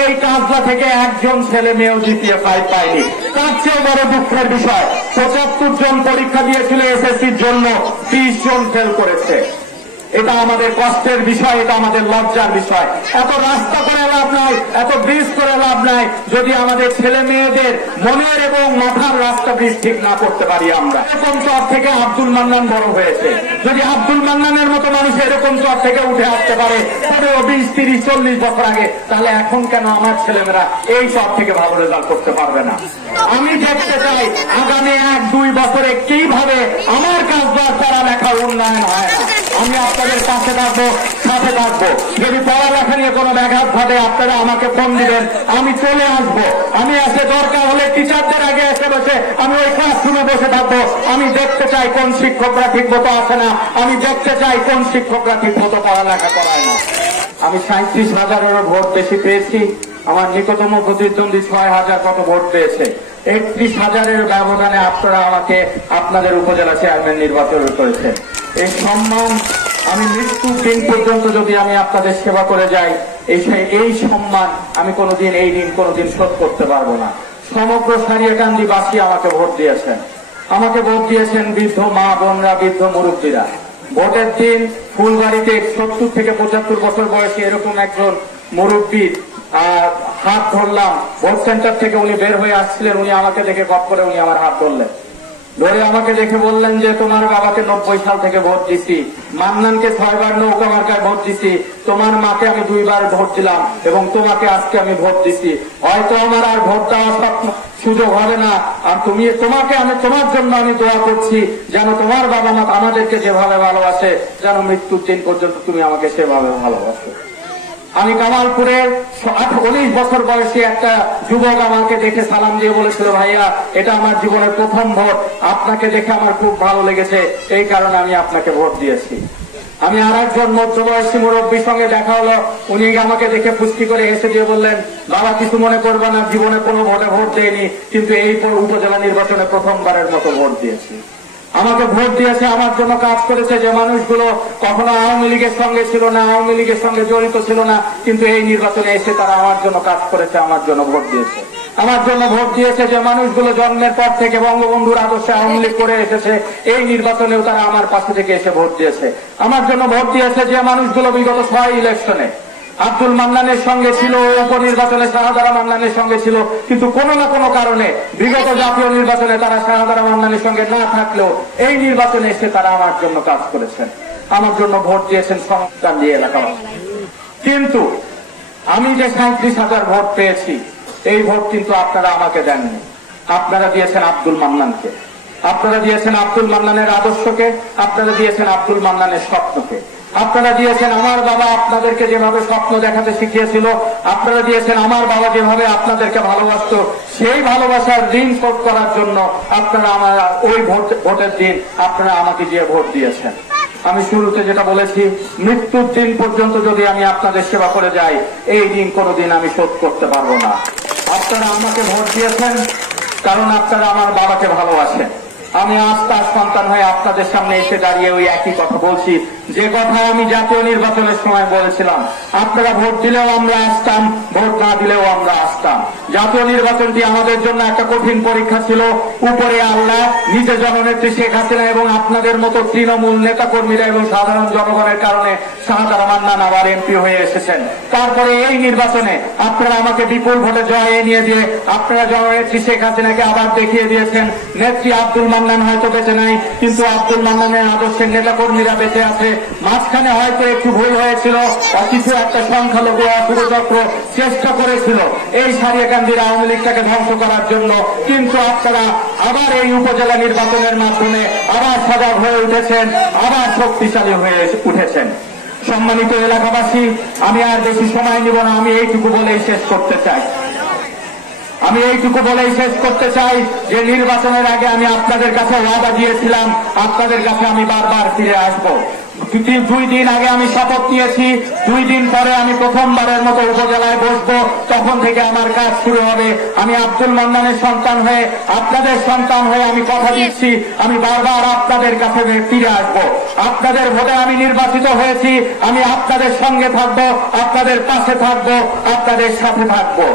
এই কাজলা থেকে একজন ছেলে মেয়েও জিপিএ 5 পায়নি। তার চেয়ে বড় দুঃখের বিষয়, 75 জন পরীক্ষা দিয়েছিল এসএসসির জন্য, 30 জন ফেল করেছে। এটা আমাদের কষ্টের বিষয়, এটা আমাদের লজ্জার বিষয়। এত রাস্তা করে লাভ নাই, এত ব্রিজ করে লাভ নাই, যদি আমাদের ছেলে মেয়েদের মনের এবং মাথার রাস্তা ব্রিজ ঠিক না করতে পারি। আমরা এরকম চর থেকে আব্দুল মান্নান বড় হয়েছে, যদি আব্দুল মান্নানের মতো মানুষ এরকম চর থেকে উঠে আসতে পারে 15, 20, 30, 40 বছর আগে, তাহলে এখন কেন আমার ছেলেমেয়েরা এই চর থেকে ভালো রেজাল্ট করতে পারবে না? আমি দেখতে চাই আগামী 1-2 বছরে কিভাবে আমার কাজবার পড়ালেখার উন্নয়ন হয় না। আমি আপনাদের পাশে থাকবো, সাথে থাকবো। যদি পড়ালেখা নিয়ে কোনো ব্যাঘাত ঘটে আপনারা আমাকে ফোন দিবেন, আমি চলে আসবো। আমি এসে দরকার হলে টিচারদের আগে এসে বসে আমি ওই ক্লাসরুমে বসে থাকবো। আমি দেখতে চাই কোন শিক্ষকরা ঠিক মতো আসে না, আমি দেখতে চাই কোন শিক্ষকরা ঠিক মতো পড়ালেখা করায় না। আমি 37,000-এরও ভোট বেশি পেয়েছি, আমার নিকটতম প্রতিদ্বন্দ্বী 6,000 কত ভোট পেয়েছে। 31,000-এর ব্যবধানে আপনারা আমাকে আপনাদের উপজেলা চেয়ারম্যান নির্বাচন করেছেন। এই সম্মান আমি মৃত্যুর দিন পর্যন্ত যদি আমি আপনাদের সেবা করে যাই, এই সম্মান আমি কোনোদিন এই ঋণ কোনোদিন শোধ করতে পারবো না। সমগ্র সারিয়াকান্দিবাসী আমাকে ভোট দিয়েছেন, আমাকে ভোট দিয়েছেন বৃদ্ধ মা বোনরা, বৃদ্ধ মুরব্বীরা। ভোটের দিন ফুলবাড়িতে 70 থেকে 75 বছর বয়সী এরকম একজন মুরব্বীর হাত ধরলাম। ভোট সেন্টার থেকে উনি বের হয়ে আসছিলেন, উনি আমাকে দেখে গপ করে উনি আমার হাত ধরলেন, ধরে আমাকে দেখে বললেন যে তোমার বাবাকে 90 সাল থেকে ভোট দিছি, মান্নানকে 6 বার নৌকা মার্কায় ভোট দিছি, তোমার মাকে আমি 2 বার ভোট দিলাম এবং তোমাকে আজকে আমি ভোট দিছি। হয়তো আমার আর ভোট দেওয়ার সুযোগ হবে না, আর তোমার জন্য আমি দোয়া করছি যেন তোমার বাবা মা আমাদেরকে যেভাবে ভালোবাসে, যেন মৃত্যুর দিন পর্যন্ত তুমি আমাকে সেভাবে ভালোবাসো। আমি কামালপুরের 19 বছর বয়সী একটা যুবক আমাকে দেখে সালাম দিয়ে বলেছিল, ভাইয়া এটা আমার জীবনের প্রথম ভোট, আপনাকে দেখে আমার খুব ভালো লেগেছে, এই কারণে আমি আপনাকে ভোট দিয়েছি। আমি আর একজন মধ্যবয়সী মুরব্বীর সঙ্গে দেখা হলো, উনি আমাকে দেখে পুষ্টি করে হেসে দিয়ে বললেন, বাবা কিছু মনে করবে না, জীবনে কোনো ভোটে ভোট দেয়নি, কিন্তু এই উপজেলা নির্বাচনে প্রথমবারের মতো ভোট দিয়েছি। আমাকে ভোট দিয়েছে, আমার জন্য কাজ করেছে যে মানুষগুলো কখনো আওয়ামী লীগের সঙ্গে ছিল না, আওয়ামী লীগের সঙ্গে জড়িত ছিল না, কিন্তু এই নির্বাচনে এসে তারা আমার জন্য কাজ করেছে, আমার জন্য ভোট দিয়েছে। আমার জন্য ভোট দিয়েছে যে মানুষগুলো জন্মের পর থেকে বঙ্গবন্ধুর আদর্শে আওয়ামী লীগ করে এসেছে, এই নির্বাচনেও তারা আমার পাশে থেকে এসে ভোট দিয়েছে। আমার জন্য ভোট দিয়েছে যে মানুষগুলো বিগত 6 ইলেকশনে আব্দুল মান্নানের সঙ্গে ছিল, উপনির্বাচনে শাহজাদা মান্নানের সঙ্গে ছিল, কিন্তু কোনো না কোনো কারণে বিগত জাতীয় নির্বাচনে তারা শাহজাদা মান্নানের সঙ্গে না থাকলেও এই নির্বাচনে এসে তারা আমার জন্য কাজ করেছেন, আমার জন্য ভোট দিয়েছেন সংস্কার দিয়ে এলাকাবাসী। কিন্তু আমি যে 37,000 ভোট পেয়েছি, এই ভোট কিন্তু আপনারা আমাকে দেননি, আপনারা দিয়েছেন আব্দুল মান্নানকে, আপনারা দিয়েছেন আব্দুল মান্নানের আদর্শকে, আপনারা দিয়েছেন আব্দুল মান্নানের স্বপ্নকে, আপনারা দিয়েছেন আমার বাবা আপনাদেরকে যেভাবে স্বপ্ন দেখাতে শিখিয়েছিল, আপনারা দিয়েছেন আমার বাবা যেভাবে আপনাদেরকে ভালোবাসত, সেই ভালোবাসার ঋণ শোধ করার জন্য আপনারা আমার ওই ভোটের দিন আপনারা আমাকে দিয়ে ভোট দিয়েছেন। আমি শুরুতে যেটা বলেছি, মৃত্যুর দিন পর্যন্ত যদি আমি আপনাদের সেবা করে যাই, এই ঋণ কোনোদিন আমি শোধ করতে পারবো না। আপনারা আমাকে ভোট দিয়েছেন কারণ আপনারা আমার বাবাকে ভালোবাসেন। আমি আজ তার সন্তান হয়ে আপনাদের সামনে এসে দাঁড়িয়ে ওই একই কথা বলছি, যে কথা আমি জাতীয় নির্বাচনের সময় বলেছিলাম। আপনারা ভোট দিলেও আমরা আসতাম, ভোট না দিলেও আমরা আসতাম। জাতীয় নির্বাচনটি আমাদের জন্য একটা কঠিন পরীক্ষা ছিল। উপরে আল্লাহ, নিচে জননেত্রী শেখ হাসিনা এবং আপনাদের মতো তৃণমূল নেতাকর্মীরা এবং সাধারণ জনগণের কারণে শাহজাদা মান্নান আবার এমপি হয়ে এসেছেন। তারপরে এই নির্বাচনে আপনারা আমাকে বিপুল ভোটে জয় এনে দিয়ে আপনারা জননেত্রী শেখ হাসিনাকে আবার দেখিয়ে দিয়েছেন নেত্রী আব্দুল মান্নান হয়তো বেঁচে নাই, কিন্তু আব্দুল মান্নানের আদর্শের নেতাকর্মীরা বেঁচে আছে। মাঝখানে হয়তো একটু ভুল হয়েছিল, কিছু একটা সংখ্যালঘু অসুরচক্র চেষ্টা করেছিল এই সারিয়াকান্দির আওয়ামী লীগটাকে ধ্বংস করার জন্য, কিন্তু আপনারা আবার এই উপজেলা নির্বাচনের মাধ্যমে আবার সজাগ হয়ে উঠেছেন, আবার শক্তিশালী হয়ে উঠেছেন। সম্মানিত এলাকাবাসী, আমি আর বেশি সময় নিব না, আমি এইটুকু বলেই শেষ করতে চাই যে নির্বাচনের আগে আমি আপনাদের কাছে ওয়াদা দিয়েছিলাম, আপনাদের কাছে আমি বারবার ফিরে আসব। 2 দিন আগে আমি শপথ নিয়েছি, 2 দিন পরে আমি প্রথমবারের মতো উপজেলায় বসবো, তখন থেকে আমার কাজ শুরু হবে। আমি আব্দুল মান্নানের সন্তান হয়ে, আপনাদের সন্তান হয়ে আমি কথা দিচ্ছি, আমি বারবার আপনাদের কাছে ফিরে আসবো। আপনাদের ভোটে আমি নির্বাচিত হয়েছি, আমি আপনাদের সঙ্গে থাকবো, আপনাদের পাশে থাকবো, আপনাদের সাথে থাকবো।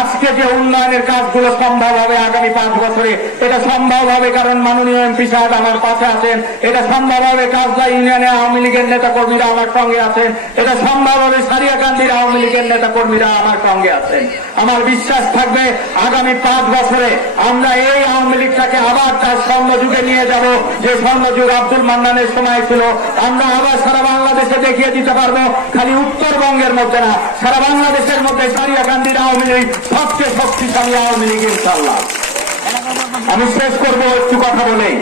আজকে যে উন্নয়নের কাজগুলো সম্ভব হবে আগামী 5 বছরে, এটা সম্ভব হবে কারণ মাননীয় এমপি সাহেব আমার পাশে আছেন। এটা সম্ভব হবে কাজলা ইউনিয়নে আওয়ামী লীগের নেতা কর্মীরা আমার সঙ্গে আছেন। এটা সম্ভব হবে সারিয়াকান্দির আওয়ামী লীগের নেতা কর্মীরা আমার সঙ্গে আছেন। আমার বিশ্বাস থাকবে আগামী 5 বছরে আমরা এই আওয়ামী লীগটাকে আবার তার স্বর্ণযুগে নিয়ে যাব, যে স্বর্ণযুগ আব্দুল মান্নানের সময় ছিল। আমরা আবার সারা বাংলাদেশে দেখিয়ে দিতে পারবো, খালি উত্তরবঙ্গের মধ্যে না, সারা বাংলাদেশের মধ্যে সারিয়াকান্দির আওয়ামী লীগ সবচেয়ে শক্তিশালী আওয়ামী লীগ ইনশাআল্লাহ। আমি শেষ করবো একটু কথা বলেই।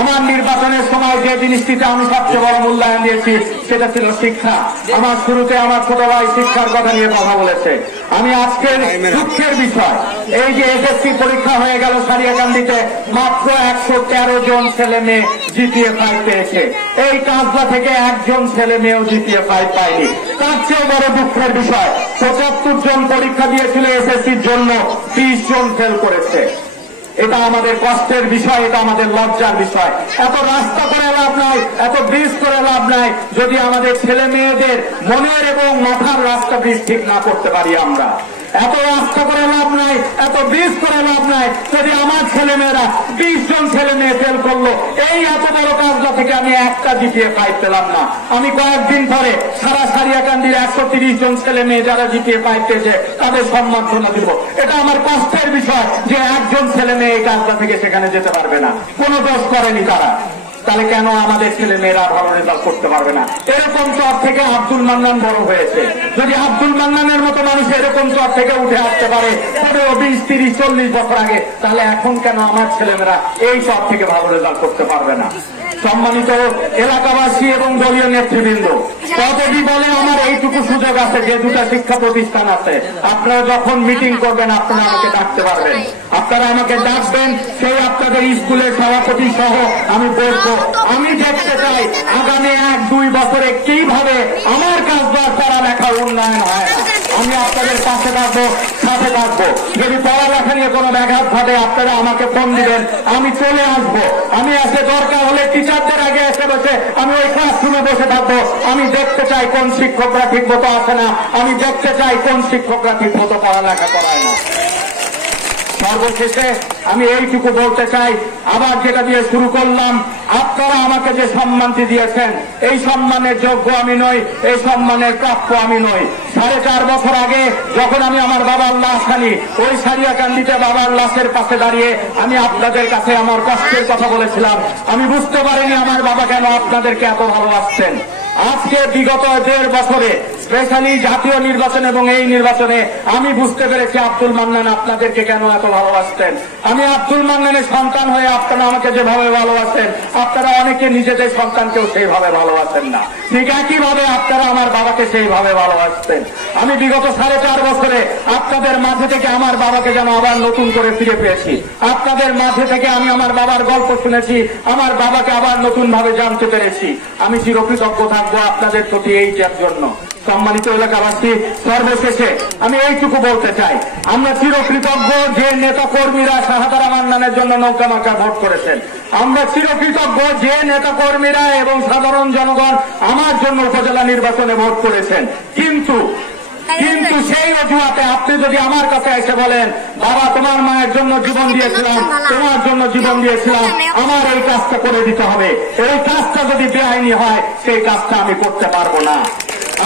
আমার নির্বাচনের সময় যে জিনিসটিতে আমি সবচেয়ে বড় মূল্যায়ন দিয়েছি সেটা ছিল শিক্ষা। আমার শুরুতে আমার ছোট ভাই শিক্ষার কথা নিয়ে কথা বলেছে। আমি আজকের দুঃখের বিষয়, এই যে এসএসসি পরীক্ষা হয়ে গেল সারিয়াকান্দিতে, মাত্র 113 জন ছেলে মেয়ে জিপিএ 5 পেয়েছে। এই কাজলা থেকে একজন ছেলে মেয়েও জিপিএ 5 পায়নি। তার চেয়ে বড় দুঃখের বিষয়, 75 জন পরীক্ষা দিয়েছিল এসএসসির জন্য, 30 জন ফেল করেছে। এটা আমাদের কষ্টের বিষয়, এটা আমাদের লজ্জার বিষয়। এত রাস্তা করে লাভ নাই, এত ব্রিজ করে লাভ নাই, যদি আমাদের ছেলে মেয়েদের মনের এবং মাথার রাস্তা ব্রিজ ঠিক না করতে পারি আমরা। এত রাস্তা করে লাভ নাই, এত ব্রিজ করে লাভ নাই, যদি আমার ছেলে মেয়েরা 20 জন ছেলে মেয়ে ফেল করলো। এই এত বড় কাজটা থেকে আমি একটা জিপিএ 5 পেলাম না। আমি কয়েকদিন পরে সারা সারিয়াকান্দির 130 জন ছেলে মেয়ে যারা জিপিএ 5 পেয়েছে তাদের সম্মাননা দিব। এটা আমার কষ্টের বিষয় যে একজন ছেলে মেয়ে এই কাজটা থেকে সেখানে যেতে পারবে না, কোনো দোষ করেনি তারা। তাহলে কেন আমাদের ছেলে মেয়েরা ভালো রেজাল্ট করতে পারবে না? এরকম চর থেকে আব্দুল মান্নান বড় হয়েছে। যদি আব্দুল মান্নানের মতো মানুষ এরকম চর থেকে উঠে আসতে পারে 15, 20, 30, 40 বছর আগে, তাহলে এখন কেন আমার ছেলেমেয়েরা এই চর থেকে ভালো রেজাল্ট করতে পারবে না? সম্মানিত এলাকাবাসী এবং দলীয় নেতৃবৃন্দ, কতটি বলে আমার এইটুকু সুযোগ আছে যে 2টা শিক্ষা প্রতিষ্ঠান আছে। আপনারা যখন মিটিং করবেন আপনারা আমাকে ডাকতে পারবেন, আপনারা আমাকে ডাকবেন, সেই আপনাদের স্কুলের সভাপতি সহ আমি বলবো। আমি দেখতে চাই আগামী 1-2 বছরে কিভাবে আমার কাজবার পড়ালেখার উন্নয়ন হয়। আমি আপনাদের পাশে থাকবো, সাথে থাকবো। যদি পড়ালেখা নিয়ে কোনো ব্যাঘাত ঘটে আপনারা আমাকে ফোন দিবেন, আমি চলে আসবো। আমি এসে দরকার হলে টিচারদের আগে এসে বসে আমি ওই ক্লাসরুমে বসে থাকবো। আমি দেখতে চাই কোন শিক্ষকরা ঠিক মতো আসে না, আমি দেখতে চাই কোন শিক্ষকরা ঠিক মতো পড়ালেখা করায় না। সর্বশেষে আমি এইটুকু বলতে চাই, আবার যেটা দিয়ে শুরু করলাম, আপনারা আমাকে যে সম্মানটি দিয়েছেন এই সম্মানের যোগ্য আমি নই, এই সম্মানের প্রাপ্য আমি নই। 4.5 বছর আগে যখন আমি আমার বাবার লাশ আনি, ওই সারিয়াকান্দিতে বাবার লাশের পাশে দাঁড়িয়ে আমি আপনাদের কাছে আমার কষ্টের কথা বলেছিলাম। আমি বুঝতে পারিনি আমার বাবা কেন আপনাদেরকে এত ভালোবাসছেন। আজকে বিগত 1.5 বছরে স্পেশালি জাতীয় নির্বাচন এবং এই নির্বাচনে আমি বুঝতে পেরেছি আব্দুল মান্নান আপনাদেরকে কেন এত ভালোবাসতেন। আমি আব্দুল মান্নানের সন্তান হয়ে আপনারা আমাকে যেভাবে ভালোবাসেন, আপনারা অনেকে নিজেদের সন্তানকেও সেইভাবে ভালোবাসেন না। ঠিক একইভাবে আপনারা আমার বাবাকে সেইভাবে ভালোবাসতেন। আমি বিগত 4.5 বছরে আপনাদের মাঝে থেকে আমার বাবাকে যেন আবার নতুন করে ফিরে পেয়েছি। আপনাদের মাঝে থেকে আমি আমার বাবার গল্প শুনেছি, আমার বাবাকে আবার নতুন ভাবে জানতে পেরেছি। আমি চিরকৃতজ্ঞ থাকবো আপনাদের প্রতি এইটার জন্য। সম্মানিত এলাকাবাসী, সর্বশেষে আমি এইটুকু বলতে চাই, আমরা চিরকৃতজ্ঞ যে নেতা কর্মীরা শাহাদারা মান্নানের জন্য নৌকা মার্কা ভোট করেছেন। আমরা চিরকৃতজ্ঞ যে নেতা কর্মীরা এবং সাধারণ জনগণ আমার জন্য উপজেলা নির্বাচনে ভোট করেছেন। কিন্তু সেই অজুহাতে আপনি যদি আমার কাছে এসে বলেন, বাবা তোমার মায়ের জন্য জীবন দিয়েছিলাম, তোমার জন্য জীবন দিয়েছিলাম, আমার এই কাজটা করে দিতে হবে, এই কাজটা যদি বেআইনি হয় সেই কাজটা আমি করতে পারবো না।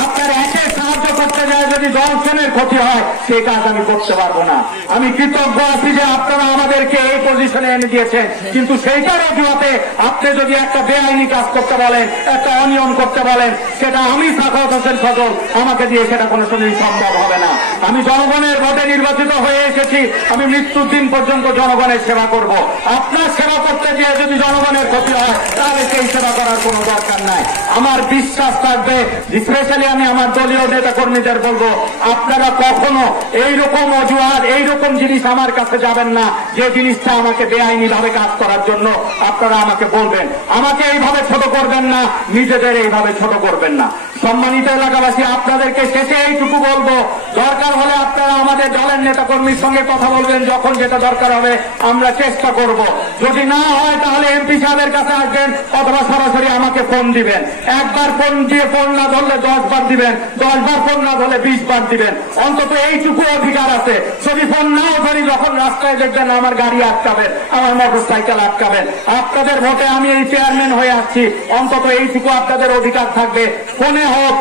আপনার একে সাহায্য করতে যায় যদি 10 জনের ক্ষতি হয় সেই কাজ আমি করতে পারবো না। আমি কৃতজ্ঞ আছি যে আপনারা আমাদেরকে এই পজিশনে এনে দিয়েছেন, কিন্তু সেইটার অজুহাতে আপনি যদি একটা বেআইনি কাজ করতে বলেন, একটা অনিয়ম করতে বলেন, সেটা আমি সাখাওয়াত হোসেন সজল আমাকে দিয়ে সেটা কোনো সময় সম্ভব হবে না। আমি জনগণের ভোটে নির্বাচিত হয়ে এসেছি, আমি মৃত্যুর দিন পর্যন্ত জনগণের সেবা করব। আপনার সেবা করতে গিয়ে যদি জনগণের ক্ষতি হয় তাহলে সেই সেবা করার কোনো দরকার নাই। আমার বিশ্বাস থাকবে, স্পেশালি আমি আমার দলীয় নেতা কর্মীদের বলবো, আপনারা কখনো এইরকম অজুহাত, এইরকম জিনিস আমার কাছে যাবেন না যে জিনিসটা আমাকে বেআইনি ভাবে কাজ করার জন্য আপনারা আমাকে বলবেন। আমাকে এইভাবে ছোট করবেন না, নিজেদের এইভাবে ছোট করবেন না। সম্মানিত এলাকাবাসী, আপনাদেরকে শেষে এইটুকু বলবো, দরকার হলে আপনারা আমাদের দলের নেতা কর্মীর সঙ্গে কথা বলবেন, যখন যেটা দরকার হবে আমরা চেষ্টা করব। যদি না হয় তাহলে এমপি সাহেবের কাছে আসবেন অথবা সরাসরি আমাকে ফোন দিবেন। একবার ফোন দিয়ে ফোন না ধরলে 10 বার দিবেন, 10 বার ফোন না ধরলে 20 বার দিবেন। অন্তত এইটুকু অধিকার আছে। যদি ফোন নাও ধরি, যখন রাস্তায় দেখবেন আমার গাড়ি আটকাবেন, আমার মোটরসাইকেল আটকাবেন। আপনাদের ভোটে আমি এই চেয়ারম্যান হয়ে আসছি, অন্তত এইটুকু আপনাদের অধিকার থাকবে, ফোনে হোক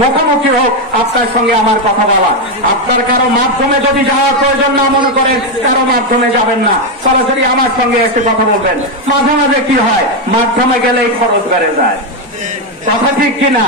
মুখোমুখি হোক আপনার সঙ্গে আমার কথা বলা। আপনার কারো মাধ্যমে যদি যাওয়ার প্রয়োজন না মনে করেন, কারো মাধ্যমে যাবেন না, সরাসরি আমার সঙ্গে এসে কথা বলবেন। মাঝে মাঝে কি হয়, মাধ্যমে গেলেই খরচ বেড়ে যায়, কথা ঠিক কিনা?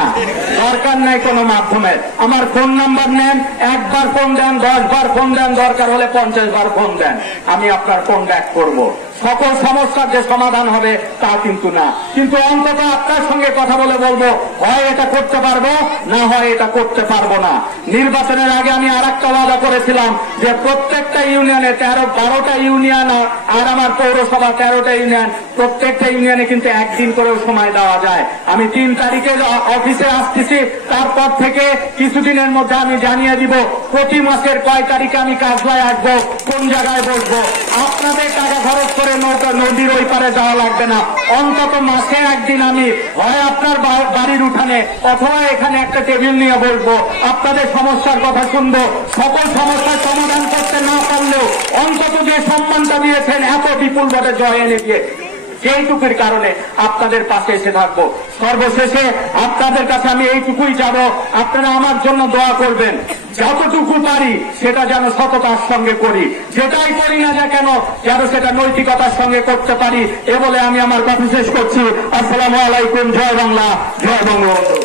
দরকার নাই কোনো মাধ্যমের। আমার ফোন নাম্বার নেন, একবার ফোন দেন, 10 বার ফোন দেন, দরকার হলে 50 বার ফোন দেন, আমি আপনার ফোন ব্যাক করব। সকল সমস্যার যে সমাধান হবে তা কিন্তু না, কিন্তু অন্তত আপনার সঙ্গে কথা বলে বলবো, হয় এটা করতে পারবো, না হয় এটা করতে পারবো না। নির্বাচনের আগে আমি আরেকটা ওয়াদা করেছিলাম যে প্রত্যেকটা ইউনিয়নে 12টা ইউনিয়ন আর আমার পৌরসভা 13টা ইউনিয়ন, প্রত্যেকটা ইউনিয়নে কিন্তু একদিন করেও সময় দেওয়া যায়। আমি 3 তারিখে অফিসে আসতেছি, তারপর থেকে কিছুদিনের মধ্যে আমি জানিয়ে দিব প্রতি মাসের কয় তারিখে আমি কাজলায় আসবো, কোন জায়গায় বসবো। আপনাদের টাকা খরচ করে নদীর ওই পারে যাওয়া লাগবে না। অন্তত মাসে একদিন আমি হয় আপনার বাড়ির উঠানে অথবা এখানে একটা টেবিল নিয়ে বসবো, আপনাদের সমস্যার কথা শুনবো। সকল সমস্যার সমাধান করতে না পারলেও অন্তত যে সম্মানটা দিয়েছেন এত বিপুল ভোটে জয় এনে দিয়ে, সেইটুকুর কারণে আপনাদের পাশে এসে থাকবো। সর্বশেষে আপনাদের কাছে আমি এইটুকুই যাব, আপনারা আমার জন্য দোয়া করবেন। যতটুকু পারি সেটা যেন সততার সঙ্গে করি, যেটাই করি না যা কেন যেন সেটা নৈতিকতার সঙ্গে করতে পারি। এ বলে আমি আমার কথা শেষ করছি। আসসালামু আলাইকুম। জয় বাংলা, জয় বঙ্গবন্ধু।